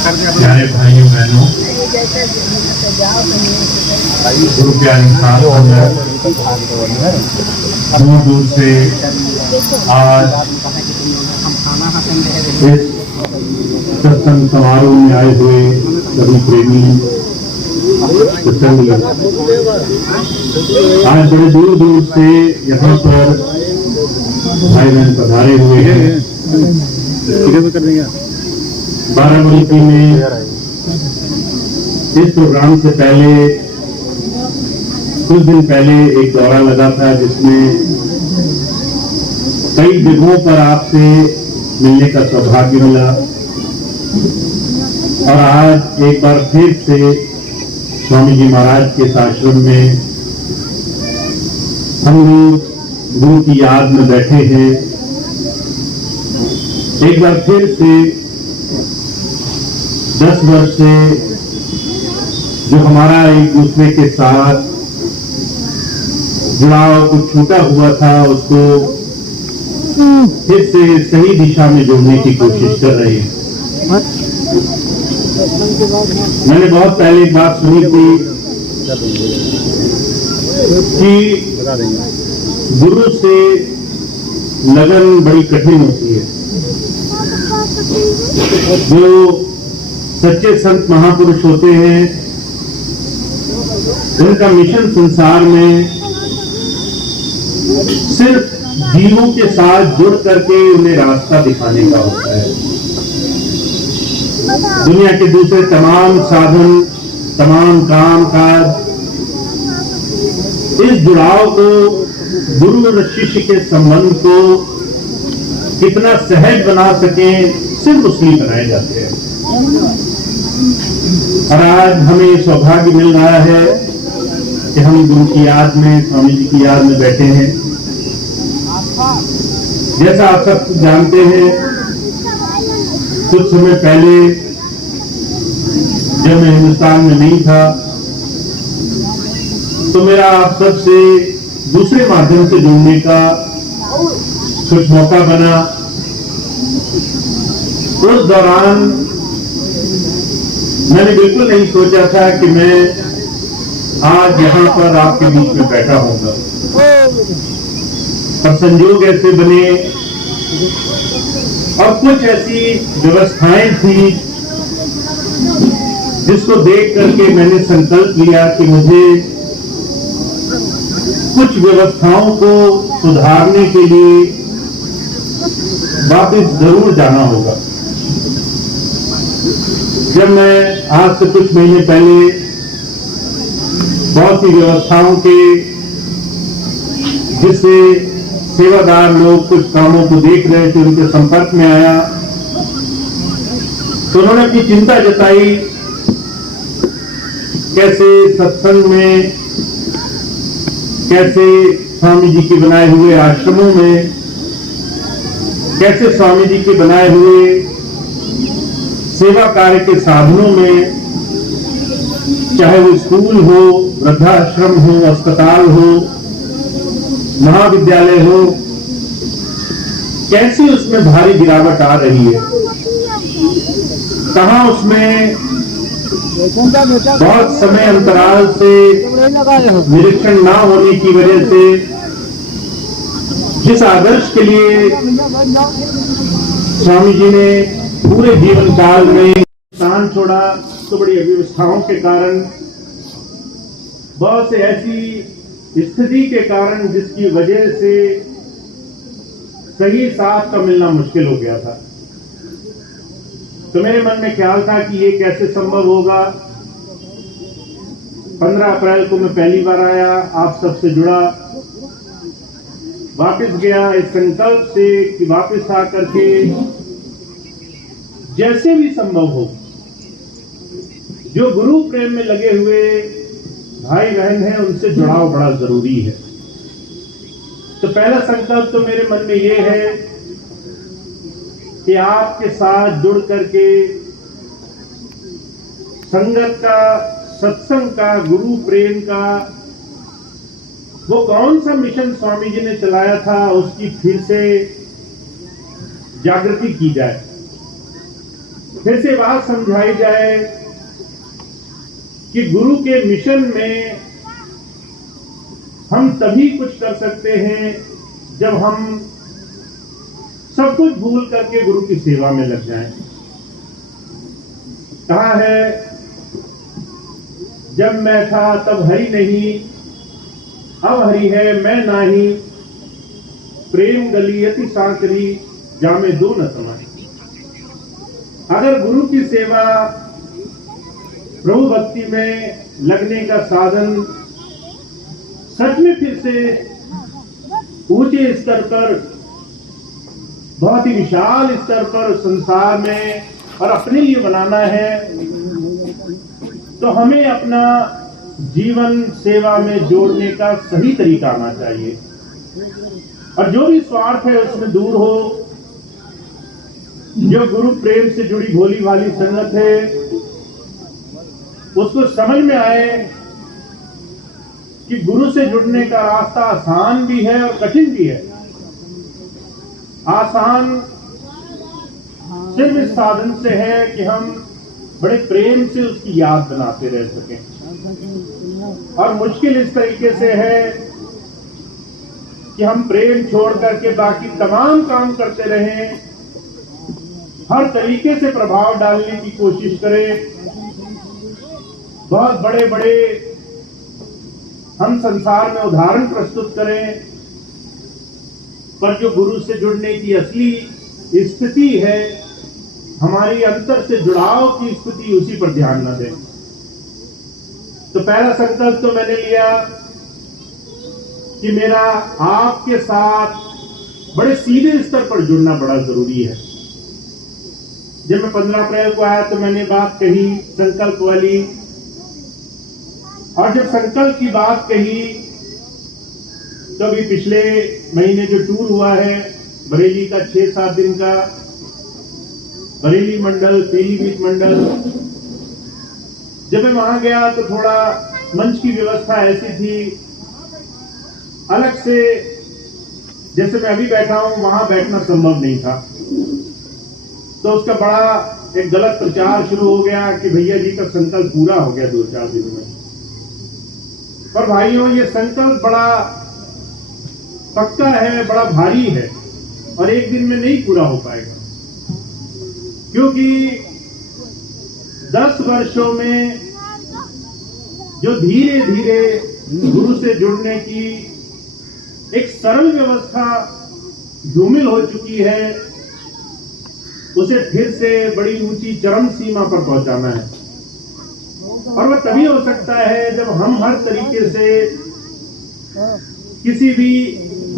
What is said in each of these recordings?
प्यारे भाइयों बहनों, गुरु प्यारे साथ दूर दूर से आज इस सत्संग समारोह में आए हुए सभी प्रेमी सत्संग आज बड़े दूर दूर से यहाँ पर भाई बहन पधारे हुए हैं। बाराबंकी में इस प्रोग्राम से पहले कुछ दिन पहले एक दौरा लगा था, जिसमें कई जगहों पर आपसे मिलने का सौभाग्य मिला और आज एक बार फिर से स्वामी जी महाराज के इस आश्रम में हम लोग गुरु की याद में बैठे हैं। एक बार फिर से 10 वर्ष से जो हमारा एक दूसरे के साथ जुड़ाव कुछ छूटा हुआ था, उसको फिर से सही दिशा में जोड़ने की कोशिश कर रहे हैं। मैंने बहुत पहले एक बात सुनी थी कि गुरु से लगन बड़ी कठिन होती है। जो सच्चे संत महापुरुष होते हैं, उनका मिशन संसार में सिर्फ जीवों के साथ जुड़ करके उन्हें रास्ता दिखाने का होता है। दुनिया के दूसरे तमाम साधन, तमाम काम काज इस जुड़ाव को, गुरु और शिष्य के संबंध को कितना सहज बना सके, सिर्फ उसलिए बनाए जाते हैं। और आज हमें सौभाग्य मिल रहा है कि हम गुरु की याद में, स्वामी जी की याद में बैठे हैं। जैसा आप सब जानते हैं, कुछ समय पहले जब मैं हिंदुस्तान में नहीं था, तो मेरा आप सबसे दूसरे माध्यम से जुड़ने का कुछ मौका बना। उस दौरान मैंने बिल्कुल नहीं सोचा था कि मैं आज यहाँ पर आपके बीच में बैठा होऊंगा, पर संयोग ऐसे बने और कुछ ऐसी व्यवस्थाएं थी जिसको देख करके मैंने संकल्प लिया कि मुझे कुछ व्यवस्थाओं को सुधारने के लिए वापस जरूर जाना होगा। जब मैं आज से कुछ महीने पहले बहुत सी व्यवस्थाओं के, जिससे सेवादार लोग कुछ कामों को देख रहे थे, उनके संपर्क में आया, तो उन्होंने अपनी चिंता जताई कैसे सत्संग में, कैसे स्वामी जी के बनाए हुए आश्रमों में, कैसे स्वामी जी के बनाए हुए सेवा कार्य के साधनों में, चाहे वो स्कूल हो, वृद्धाश्रम हो, अस्पताल हो, महाविद्यालय हो, कैसी उसमें भारी गिरावट आ रही है। कहां उसमें बहुत समय अंतराल से निरीक्षण ना होने की वजह से जिस आदर्श के लिए स्वामी जी ने पूरे जीवन काल में स्थान छोड़ा, तो बड़ी अव्यवस्थाओं के कारण, बहुत से ऐसी स्थिति के कारण जिसकी वजह से सही साथ का मिलना मुश्किल हो गया था। तो मेरे मन में ख्याल था कि ये कैसे संभव होगा। 15 अप्रैल को मैं पहली बार आया, आप सबसे जुड़ा, वापस गया इस संकल्प से कि वापस आकर के जैसे भी संभव हो, जो गुरु प्रेम में लगे हुए भाई बहन हैं, उनसे जुड़ाव बड़ा जरूरी है। तो पहला संकल्प तो मेरे मन में ये है कि आपके साथ जुड़ करके संगत का, सत्संग का, गुरु प्रेम का वो कौन सा मिशन स्वामी जी ने चलाया था, उसकी फिर से जागृति की जाए। फिर से बात समझाई जाए कि गुरु के मिशन में हम तभी कुछ कर सकते हैं जब हम सब कुछ भूल करके गुरु की सेवा में लग जाएं। कहा है, जब मैं था तब हरि नहीं, अब हरि है मैं नाही, प्रेम गलियति सांकरी, जामे दो न समाई। अगर गुरु की सेवा प्रभु भक्ति में लगने का साधन सच में फिर से ऊंचे स्तर पर, बहुत ही विशाल स्तर पर संसार में और अपने लिए बनाना है, तो हमें अपना जीवन सेवा में जोड़ने का सही तरीका आना चाहिए। और जो भी स्वार्थ है उसमें दूर हो। जो गुरु प्रेम से जुड़ी भोली भाली संगत है उसको समझ में आए कि गुरु से जुड़ने का रास्ता आसान भी है और कठिन भी है। आसान सिर्फ इस साधन से है कि हम बड़े प्रेम से उसकी याद बनाते रह सकें, और मुश्किल इस तरीके से है कि हम प्रेम छोड़ करके बाकी तमाम काम करते रहें, हर तरीके से प्रभाव डालने की कोशिश करें, बहुत बड़े बड़े हम संसार में उदाहरण प्रस्तुत करें, पर जो गुरु से जुड़ने की असली स्थिति है, हमारी अंतर से जुड़ाव की स्थिति, उसी पर ध्यान न दें। तो पहला संकल्प तो मैंने लिया कि मेरा आपके साथ बड़े सीधे स्तर पर जुड़ना बड़ा जरूरी है। जब मैं 15 अप्रैल को आया तो मैंने बात कही संकल्प वाली, और जब संकल्प की बात कही तो अभी पिछले महीने जो टूर हुआ है बरेली का 6-7 दिन का, बरेली मंडल, पीलीभीत मंडल, जब मैं वहां गया तो थोड़ा मंच की व्यवस्था ऐसी थी, अलग से जैसे मैं अभी बैठा हूं वहां बैठना संभव नहीं था। तो उसका बड़ा एक गलत प्रचार शुरू हो गया कि भैया जी का संकल्प पूरा हो गया 2-4 दिनों में। पर भाइयों, ये संकल्प बड़ा पक्का है, बड़ा भारी है, और एक दिन में नहीं पूरा हो पाएगा, क्योंकि 10 वर्षों में जो धीरे धीरे गुरु से जुड़ने की एक सरल व्यवस्था धूमिल हो चुकी है, उसे फिर से बड़ी ऊंची चरम सीमा पर पहुंचाना है। और वह तभी हो सकता है जब हम हर तरीके से किसी भी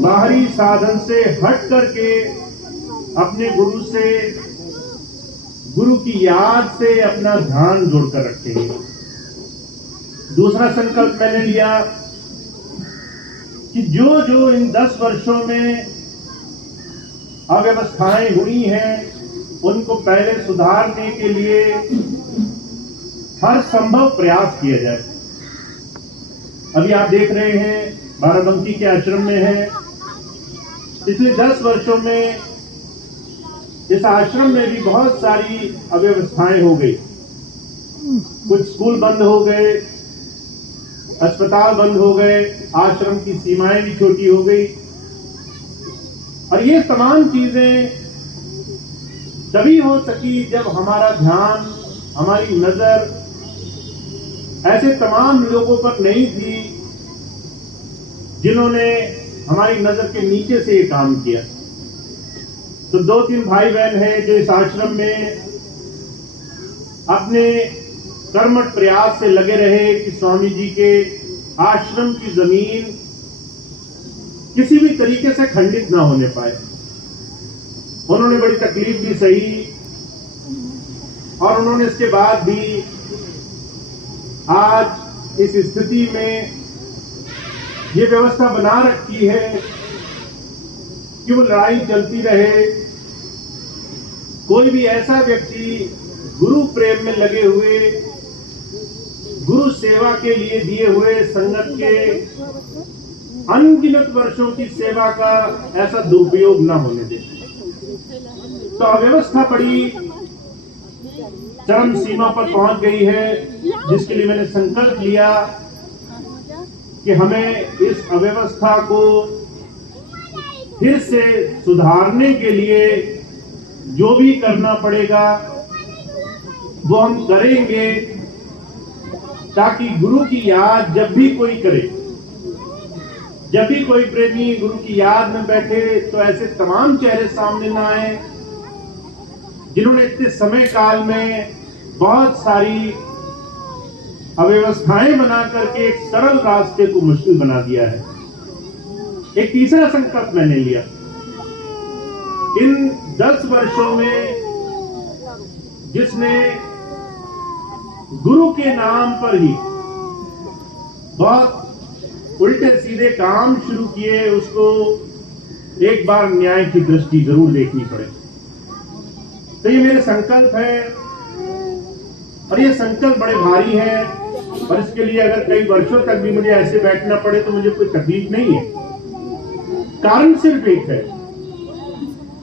बाहरी साधन से हट करके अपने गुरु से, गुरु की याद से अपना ध्यान जोड़कर रखेंगे। दूसरा संकल्प मैंने लिया कि जो जो इन 10 वर्षों में अव्यवस्थाएं हुई हैं उनको पहले सुधारने के लिए हर संभव प्रयास किया जाए। अभी आप देख रहे हैं बाराबंकी के आश्रम में है, पिछले 10 वर्षों में इस आश्रम में भी बहुत सारी अव्यवस्थाएं हो गई। कुछ स्कूल बंद हो गए, अस्पताल बंद हो गए, आश्रम की सीमाएं भी छोटी हो गई, और ये तमाम चीजें तभी हो सकी जब हमारा ध्यान, हमारी नजर ऐसे तमाम लोगों पर नहीं थी जिन्होंने हमारी नजर के नीचे से ये काम किया। तो 2-3 भाई बहन हैं जो इस आश्रम में अपने कर्मठ प्रयास से लगे रहे कि स्वामी जी के आश्रम की जमीन किसी भी तरीके से खंडित ना होने पाए। उन्होंने बड़ी तकलीफ भी सही, और उन्होंने इसके बाद भी आज इस स्थिति में ये व्यवस्था बना रखी है कि वो लड़ाई चलती रहे। कोई भी ऐसा व्यक्ति गुरु प्रेम में लगे हुए, गुरु सेवा के लिए दिए हुए संगत के अनगिनत वर्षों की सेवा का ऐसा दुरुपयोग न होने दे। तो अव्यवस्था बड़ी चरम सीमा पर पहुंच गई है, जिसके लिए मैंने संकल्प लिया कि हमें इस अव्यवस्था को फिर से सुधारने के लिए जो भी करना पड़ेगा वो हम करेंगे, ताकि गुरु की याद जब भी कोई करे, जब भी कोई प्रेमी गुरु की याद में बैठे, तो ऐसे तमाम चेहरे सामने ना आए जिन्होंने इतने समय काल में बहुत सारी अव्यवस्थाएं बना करके एक सरल रास्ते को मुश्किल बना दिया है। एक तीसरा संकल्प मैंने लिया, इन 10 वर्षों में जिसने गुरु के नाम पर ही बहुत उल्टे सीधे काम शुरू किए, उसको एक बार न्याय की दृष्टि जरूर देखनी पड़े। तो ये मेरे संकल्प है, और ये संकल्प बड़े भारी है, और इसके लिए अगर कई वर्षों तक भी मुझे ऐसे बैठना पड़े तो मुझे कोई तकलीफ नहीं है। कारण सिर्फ एक है,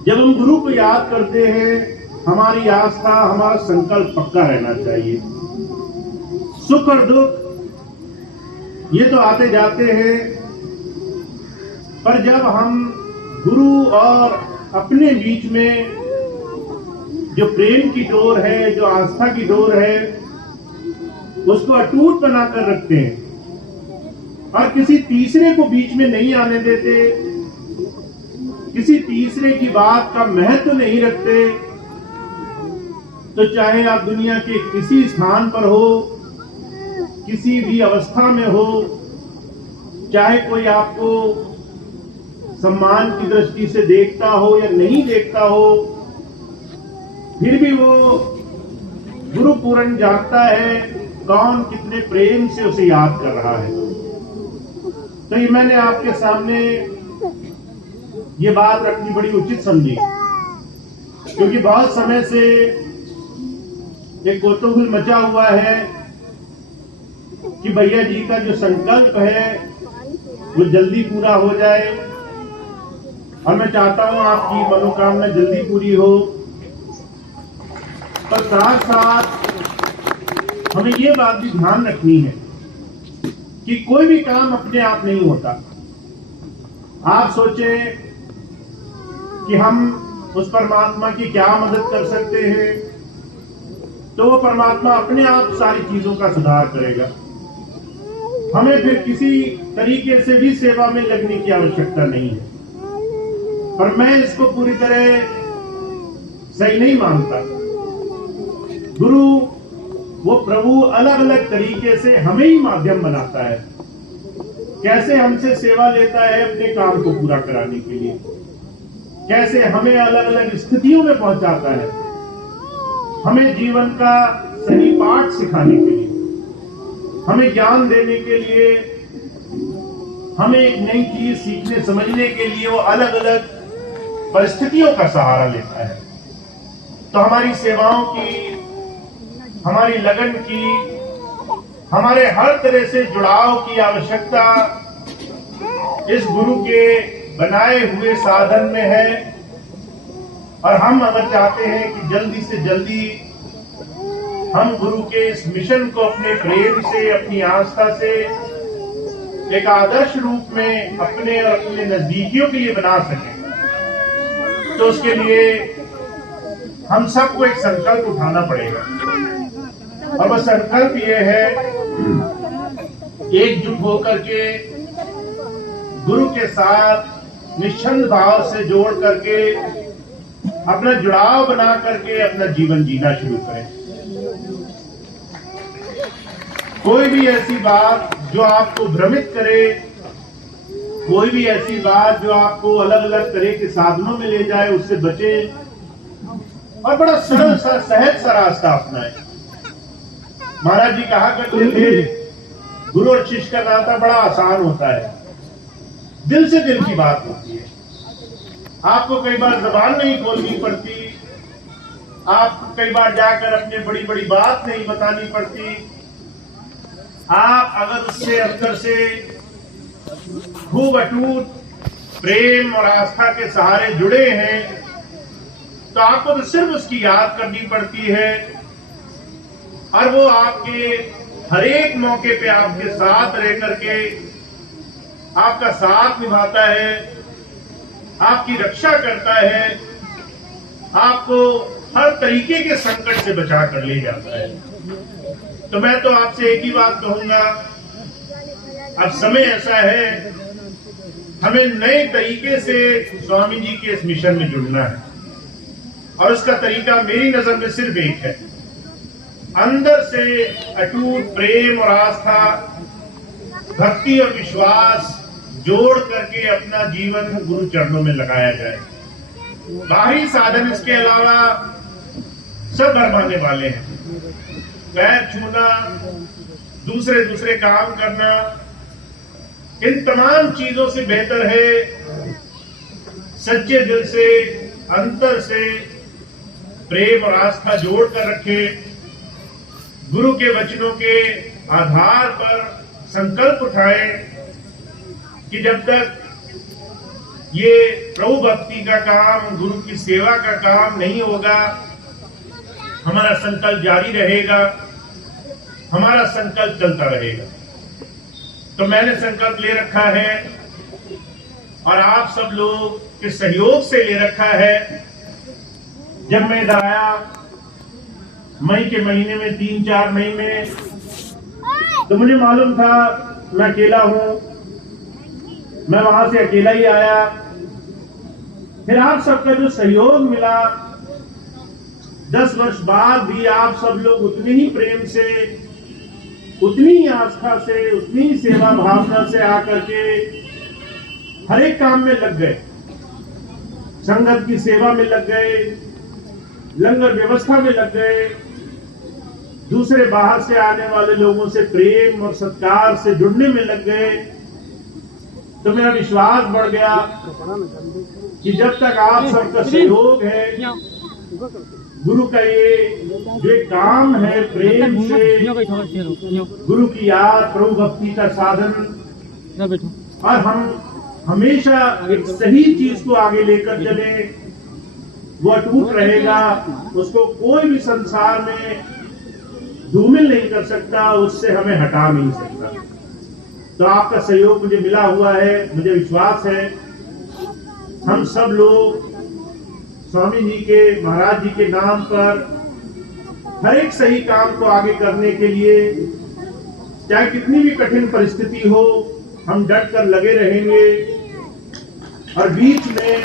जब हम गुरु को याद करते हैं, हमारी आस्था, हमारा संकल्प पक्का रहना चाहिए। सुख और दुख ये तो आते जाते हैं, पर जब हम गुरु और अपने बीच में जो प्रेम की डोर है, जो आस्था की डोर है, उसको अटूट बनाकर रखते हैं और किसी तीसरे को बीच में नहीं आने देते, किसी तीसरे की बात का महत्व नहीं रखते, तो चाहे आप दुनिया के किसी स्थान पर हो, किसी भी अवस्था में हो, चाहे कोई आपको सम्मान की दृष्टि से देखता हो या नहीं देखता हो, फिर भी वो गुरु पूर्ण जानता है कौन कितने प्रेम से उसे याद कर रहा है। तो ये मैंने आपके सामने ये बात रखनी बड़ी उचित समझी, क्योंकि बहुत समय से एक कौतूहल मचा हुआ है कि भैया जी का जो संकल्प है वो जल्दी पूरा हो जाए, और मैं चाहता हूं आपकी मनोकामना जल्दी पूरी हो, पर साथ साथ हमें ये बात भी ध्यान रखनी है कि कोई भी काम अपने आप नहीं होता। आप सोचें कि हम उस परमात्मा की क्या मदद कर सकते हैं, तो वो परमात्मा अपने आप सारी चीजों का सुधार करेगा। हमें फिर किसी तरीके से भी सेवा में लगने की आवश्यकता नहीं है, पर मैं इसको पूरी तरह सही नहीं मानता। गुरु वो प्रभु अलग अलग तरीके से हमें ही माध्यम बनाता है, कैसे हमसे सेवा लेता है अपने काम को पूरा कराने के लिए, कैसे हमें अलग अलग स्थितियों में पहुंचाता है, हमें जीवन का सही पाठ सिखाने के लिए, हमें ज्ञान देने के लिए, हमें एक नई चीज सीखने समझने के लिए वो अलग अलग परिस्थितियों का सहारा लेता है। तो हमारी सेवाओं की, हमारी लगन की, हमारे हर तरह से जुड़ाव की आवश्यकता इस गुरु के बनाए हुए साधन में है। और हम अगर चाहते हैं कि जल्दी से जल्दी हम गुरु के इस मिशन को अपने प्रेम से, अपनी आस्था से एक आदर्श रूप में अपने और अपने नजदीकियों के लिए बना सकें, तो उसके लिए हम सबको एक संकल्प उठाना पड़ेगा। और वह संकल्प ये है, एकजुट होकर के गुरु के साथ निश्चल भाव से जोड़ करके अपना जुड़ाव बना करके अपना जीवन जीना शुरू करें। कोई भी ऐसी बात जो आपको भ्रमित करे, कोई भी ऐसी बात जो आपको अलग अलग तरह के साधनों में ले जाए, उससे बचें और बड़ा सरल सा, सहज सा रास्ता अपनाएं। महाराज जी कहा करते थे, गुरु और शिष्य का नाता बड़ा आसान होता है, दिल से दिल की बात होती है। आपको कई बार जबान नहीं खोलनी पड़ती, आपको कई बार जाकर अपनी बड़ी बड़ी बात नहीं बतानी पड़ती। आप अगर उससे अंदर से खूब अटूट प्रेम और आस्था के सहारे जुड़े हैं, तो आपको तो सिर्फ उसकी याद करनी पड़ती है और वो आपके हर एक मौके पे आपके साथ रह करके आपका साथ निभाता है, आपकी रक्षा करता है, आपको हर तरीके के संकट से बचा कर ले जाता है। तो मैं तो आपसे एक ही बात कहूंगा, अब समय ऐसा है, हमें नए तरीके से स्वामी जी के इस मिशन में जुड़ना है। और उसका तरीका मेरी नजर में सिर्फ एक है, अंदर से अटूट प्रेम और आस्था, भक्ति और विश्वास जोड़ करके अपना जीवन गुरु चरणों में लगाया जाए। बाहरी साधन इसके अलावा सब भरमाने वाले हैं। पैर छूना, दूसरे काम करना, इन तमाम चीजों से बेहतर है सच्चे दिल से, अंतर से प्रेम और आस्था जोड़ कर रखे, गुरु के वचनों के आधार पर संकल्प उठाए कि जब तक ये प्रभु भक्ति का काम, गुरु की सेवा का काम नहीं होगा, हमारा संकल्प जारी रहेगा, हमारा संकल्प चलता रहेगा। तो मैंने संकल्प ले रखा है और आप सब लोग के सहयोग से ले रखा है। जब मैं इधर आया मई के महीने में 3-4 मई में, तो मुझे मालूम था मैं अकेला हूं, मैं वहां से अकेला ही आया। फिर आप सबका जो सहयोग मिला, 10 वर्ष बाद भी आप सब लोग उतने ही प्रेम से, उतनी ही आस्था से, उतनी ही सेवा भावना से आकर के हर एक काम में लग गए, संगत की सेवा में लग गए, लंगर व्यवस्था में लग गए, दूसरे बाहर से आने वाले लोगों से प्रेम और सत्कार से जुड़ने में लग गए। तो मेरा विश्वास बढ़ गया कि जब तक आप सबका सहयोग है, गुरु का ये जो एक काम है, प्रेम से गुरु की याद, प्रभु भक्ति का साधन, और हम हमेशा एक सही चीज को आगे लेकर चले, वो अटूट रहेगा, उसको कोई भी संसार में धूमिल नहीं कर सकता, उससे हमें हटा नहीं सकता। तो आपका सहयोग मुझे मिला हुआ है, मुझे विश्वास है हम सब लोग स्वामी जी के, महाराज जी के नाम पर हर एक सही काम को आगे करने के लिए, चाहे कितनी भी कठिन परिस्थिति हो, हम डट कर लगे रहेंगे। और बीच में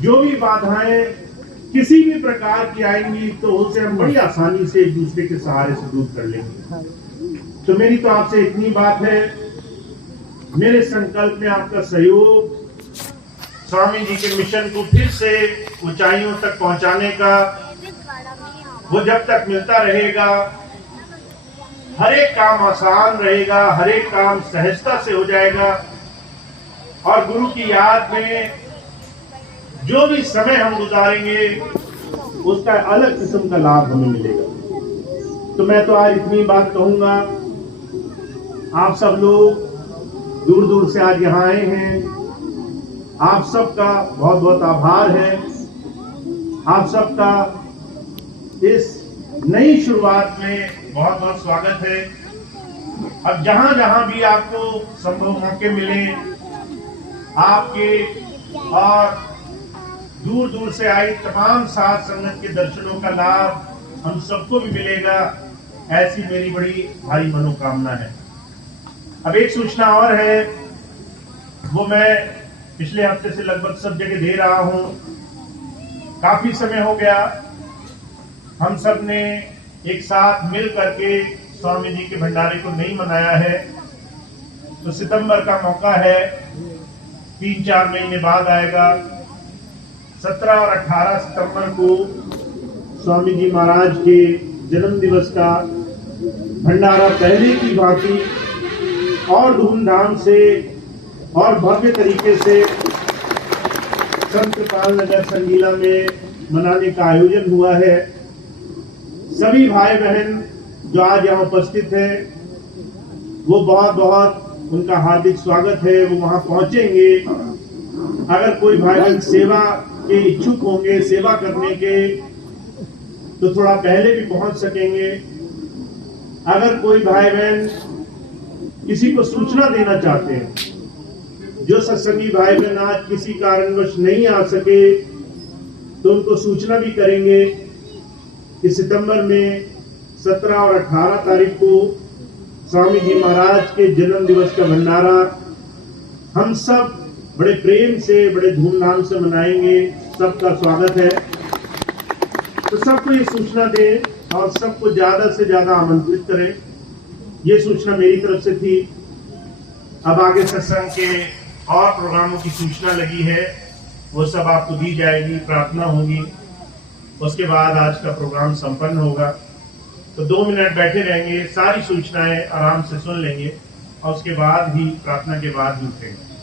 जो भी बाधाएं किसी भी प्रकार की आएंगी, तो उसे हम बड़ी आसानी से एक दूसरे के सहारे से दूर कर लेंगे। तो मेरी तो आपसे इतनी बात है, मेरे संकल्प में आपका सहयोग स्वामी जी के मिशन को फिर से ऊंचाइयों तक पहुंचाने का, वो जब तक मिलता रहेगा, हर एक काम आसान रहेगा, हर एक काम सहजता से हो जाएगा। और गुरु की याद में जो भी समय हम गुजारेंगे, उसका अलग किस्म का लाभ हमें मिलेगा। तो मैं तो आज इतनी बात कहूंगा, आप सब लोग दूर दूर से आज यहाँ आए हैं, आप सबका बहुत बहुत आभार है। आप सबका इस नई शुरुआत में बहुत बहुत स्वागत है। अब जहां जहां भी आपको संभव मौके मिले, आपके और दूर दूर से आई तमाम साध संगत के दर्शनों का लाभ हम सबको भी मिलेगा, ऐसी मेरी बड़ी भारी मनोकामना है। अब एक सूचना और है, वो मैं पिछले हफ्ते से लगभग सब जगह दे रहा हूं। काफी समय हो गया हम सब ने एक साथ मिल करके स्वामी जी के भंडारे को नहीं मनाया है। तो सितंबर का मौका है, 3-4 महीने बाद आएगा। 17 और 18 सितंबर को स्वामी जी महाराज के जन्म दिवस का भंडारा पहले की भांति और धूमधाम से और भव्य तरीके से संत कृपाल नगर संगीला में मनाने का आयोजन हुआ है। सभी भाई बहन जो आज यहाँ उपस्थित है, वो बहुत बहुत उनका हार्दिक स्वागत है। वो वहां पहुंचेंगे। अगर कोई भाई बहन सेवा के इच्छुक होंगे, सेवा करने के, तो थोड़ा पहले भी पहुंच सकेंगे। अगर कोई भाई बहन किसी को सूचना देना चाहते हैं, जो सत्संगी भाई बहन आज किसी कारणवश नहीं आ सके, तो उनको सूचना भी करेंगे कि सितंबर में 17 और 18 तारीख को स्वामी जी महाराज के जन्म दिवस का भंडारा हम सब बड़े प्रेम से, बड़े धूमधाम से मनाएंगे। सबका स्वागत है। तो सबको ये सूचना दें और सबको ज्यादा से ज्यादा आमंत्रित करें। ये सूचना मेरी तरफ से थी। अब आगे सत्संग के और प्रोग्रामों की सूचना लगी है, वो सब आपको दी जाएगी, प्रार्थना होगी, उसके बाद आज का प्रोग्राम संपन्न होगा। तो 2 मिनट बैठे रहेंगे, सारी सूचनाएं आराम से सुन लेंगे और उसके बाद ही, प्रार्थना के बाद ही उठेंगे।